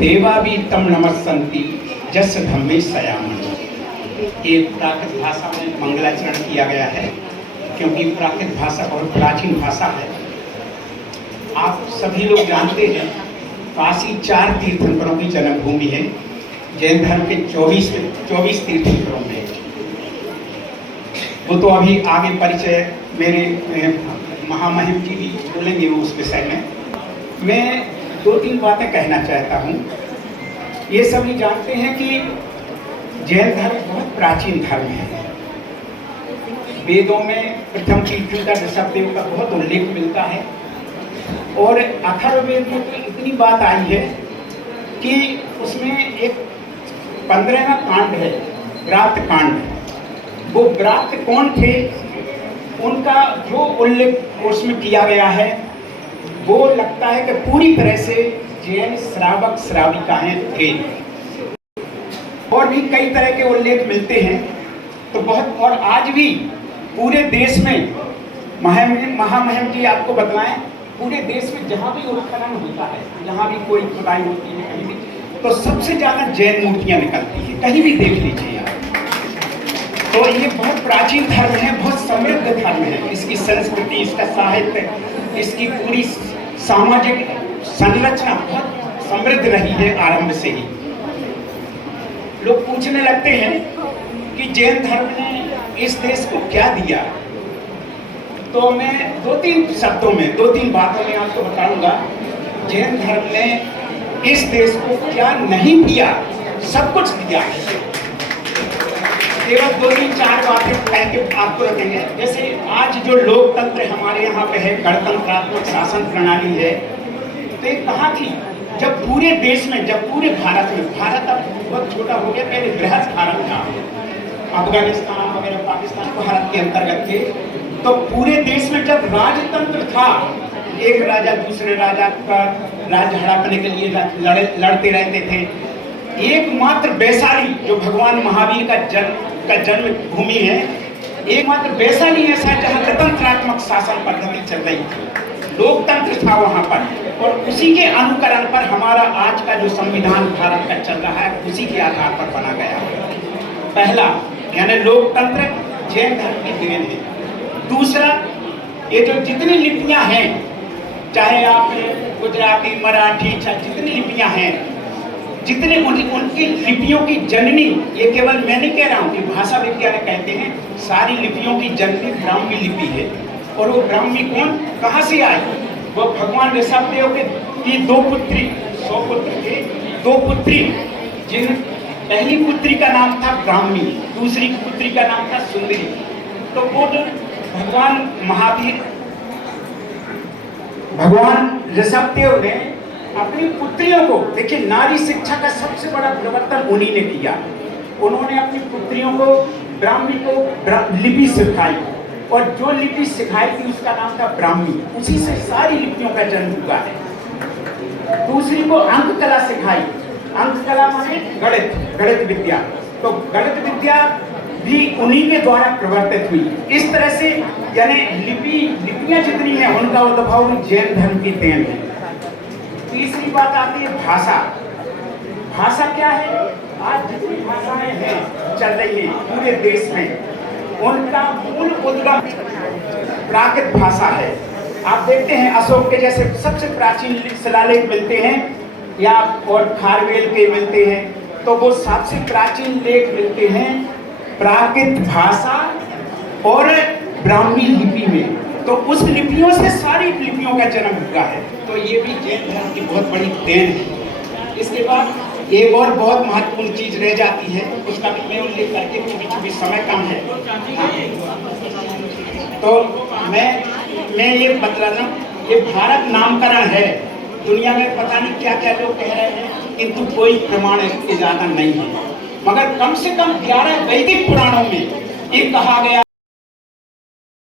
देवावी तम नमस्सन्ति जस धम्मे सयामणि। ये प्राकृत भाषा में मंगलाचरण किया गया है, क्योंकि प्राकृत भाषा बहुत प्राचीन भाषा है। आप सभी लोग जानते हैं, काशी 4 तीर्थंकरों की जन्मभूमि है। जैन धर्म के 24 तीर्थंकरों में, वो तो अभी आगे परिचय मेरे महामहिम जी भी बोलेंगे उस विषय में। मैं 2-3 बातें कहना चाहता हूँ। ये सभी जानते हैं कि जैन धर्म बहुत प्राचीन धर्म है। वेदों में प्रथम तीर्थंकर ऋषभदेव का बहुत उल्लेख मिलता है, और अथर्ववेद में तो इतनी बात आई है कि उसमें एक 15वां कांड है, व्रात कांड। वो व्रात कौन थे, उनका जो उल्लेख उसमें किया गया है, वो लगता है कि पूरी तरह से जैन श्रावक श्राविकाएं थे। और भी कई तरह के उल्लेख मिलते हैं। तो बहुत, और आज भी पूरे देश में महामहिम जी आपको बतलाएं, पूरे देश में जहाँ भी उत्खनन होता है, जहाँ भी कोई खुदाई होती है कहीं भी, तो सबसे ज़्यादा जैन मूर्तियाँ निकलती हैं। कहीं भी देख लीजिए आप। तो ये बहुत प्राचीन धर्म है, बहुत समृद्ध धर्म है। इसकी संस्कृति, इसका साहित्य, इसकी पूरी सामाजिक संरचना बहुत समृद्ध रही है आरंभ से ही। लोग पूछने लगते हैं कि जैन धर्म ने इस देश को क्या दिया। तो मैं 2-3 शब्दों में, 2-3 बातों में आपको बताऊंगा जैन धर्म ने इस देश को क्या नहीं दिया। सब कुछ दिया है। केवल 2-4 बातें कह के आपको रखेंगे। जैसे आज जो लोकतंत्र हमारे यहाँ पे है, गणतंत्रात्मक शासन प्रणाली है, तो ये कहाँ थी जब पूरे देश में, जब पूरे भारत में, भारत अब बहुत छोटा हो गया, पहले बृहद भारत था, अफगानिस्तान वगैरह पाकिस्तान भारत के अंतर्गत थे। तो पूरे देश में जब राजतंत्र था, एक राजा दूसरे राजा का राज्य हड़पने के लिए लड़ते रहते थे। एकमात्र वैशाली, जो भगवान महावीर का जन्म भूमि है, एकमात्र वैशाली ऐसा है जहाँ गणतंत्रात्मक शासन पद्धति चल रही थी, लोकतंत्र था वहाँ पर। और उसी के अनुकरण पर हमारा आज का जो संविधान भारत का चल रहा है, उसी के आधार पर बना गया है। पहला यानी लोकतंत्र जैन धर्म की देन है। दूसरा, ये जो जितनी लिपियां हैं, चाहे आप गुजराती, मराठी, जितनी लिपियां हैं, जितने उनकी लिपियों की जननी, ये केवल मैं नहीं कह रहा हूँ कि भाषा विज्ञान कहते हैं, सारी लिपियों की जननी ब्राह्मी लिपि है। और वो ब्राह्मी कौन, कहाँ से आई? वो भगवान ऋषभदेव की 2 पुत्री, 100 पुत्र थे, 2 पुत्री, जिन पहली पुत्री का नाम था ब्राह्मी, दूसरी पुत्री का नाम था सुंदरी। तो वो जो भगवान महावीर, भगवान ऋषभदेव ने अपनी पुत्रियों को, देखिए नारी शिक्षा का सबसे बड़ा प्रवर्तन उन्हीं ने किया। उन्होंने अपनी पुत्रियों को, ब्राह्मी को लिपि सिखाई, और जो लिपि सिखाई थी उसका नाम था ब्राह्मी। उसी से सारी लिपियों का जन्म हुआ है। दूसरी को अंक कला सिखाई। अंक कला माने गणित विद्या। तो गणित विद्या भी उन्हीं के द्वारा प्रवर्तित हुई। इस तरह से यानी लिपियां जितनी हैं, उनका उद्भव जैन धर्म की देन है। तीसरी बात आती है भाषा। भाषा क्या है? आज जितनी भाषाएं हैं चल रही हैं पूरे देश में, उनका मूल उद्गम प्राकृत भाषा है। आप देखते हैं अशोक के जैसे सबसे प्राचीन शिलालेख मिलते हैं, या और खारवेल के मिलते हैं, तो वो सबसे प्राचीन लेख मिलते हैं प्राकृत भाषा और ब्राह्मी लिपि में। तो उस लिपियों से सारी लिपियों का जन्म हुआ है। तो ये भी जैन धर्म की बहुत बड़ी देन है। इसके बाद एक और बहुत महत्वपूर्ण चीज रह जाती है, उसका भी मैं उल्लेख करके, क्योंकि समय कम है। तो मैं ये बतला रहा हूँ, ये भारत नामकरण है। दुनिया में पता नहीं क्या क्या लोग कह रहे हैं, किंतु कोई प्रमाण इसके ज्यादा नहीं है। मगर कम से कम 11 वैदिक पुराणों में ये कहा गया